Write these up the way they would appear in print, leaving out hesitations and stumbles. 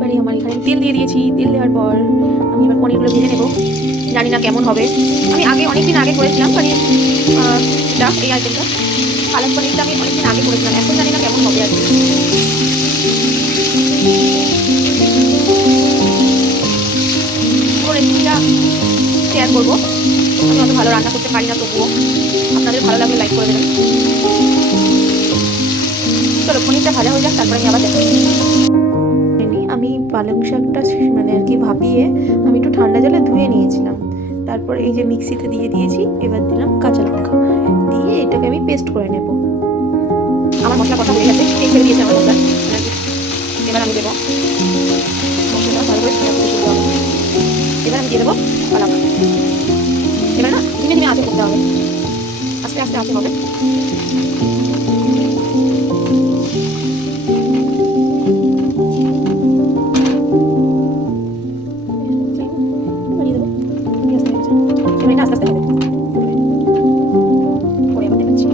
এবারে আমার এখানে তেল দিয়ে দিয়েছি। তেল দেওয়ার পর আমি এবার পনিরগুলো ভেজে নেব। জানি না কেমন হবে। আমি আগে অনেকদিন আগে করেছিলাম পনির, এই আইটেমটা পালক পনিরটা আমি অনেকদিন আগে করেছিলাম, এখন জানি না কেমন হবে আর কি। পুরো রেসিপিটা শেয়ার করবো। আমি অত ভালো রান্না করতে পারি না, তবুও আপনাদের ভালো লাগলে লাইক করে দেবেন। চলো পনিরটা ভাজা হয়ে যাক, তারপরে আমি আবার দেখাচ্ছি। আমি পালং শাকটা মানে আর কি ভাপিয়ে আমি একটু ঠান্ডা জলে ধুয়ে নিয়েছিলাম। তারপর এই যে মিক্সিতে দিয়ে দিয়েছি। এবার দিলাম কাঁচা লঙ্কা, দিয়ে এটাকে আমি পেস্ট করে নেব। আমার মশলা কষা হয়ে গেছে, এই ছেড়ে দিয়েছে আমার মশলা। এবার আমি দেবো মশলাটা ভালো করে এবার আমি দিয়ে দেবো পালং। এবার না ধীমে ধীমে আঁচে করতে হবে, আস্তে আস্তে আঁচে হবে। আস্তে আস্তে হবে। পরে আবার দেখাচ্ছি।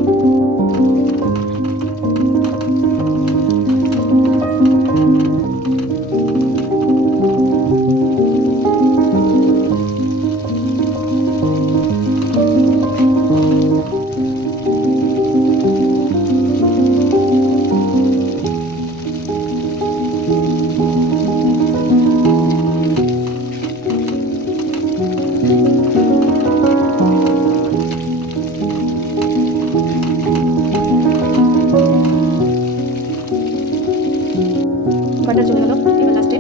বাটার চলে গেল। এবার লাস্টে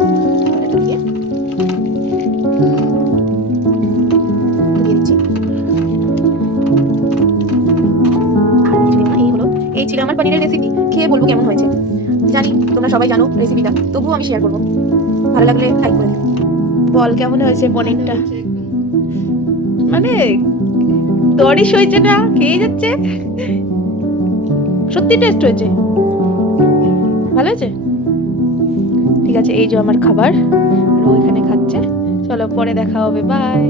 বাটারটা দিয়ে দিচ্ছি। এই হলো, এই ছিল আমার পনিরের রেসিপি। খেয়ে বলবো কেমন হয়েছে। জানি তোমরা সবাই জানো রেসিপিটা, তবুও আমি শেয়ার করবো। ভালো লাগলে লাইক করে দিও। বল কেমন হয়েছে পনিরটা? মানে দড়িস হয়েছে না, খেয়ে যাচ্ছে। সত্যি টেস্ট হয়েছে, ভালো হয়েছে। ঠিক আছে, এই যে আমার খাবার, আর ও এখানে খাচ্ছে। চলো পরে দেখা হবে, বাই।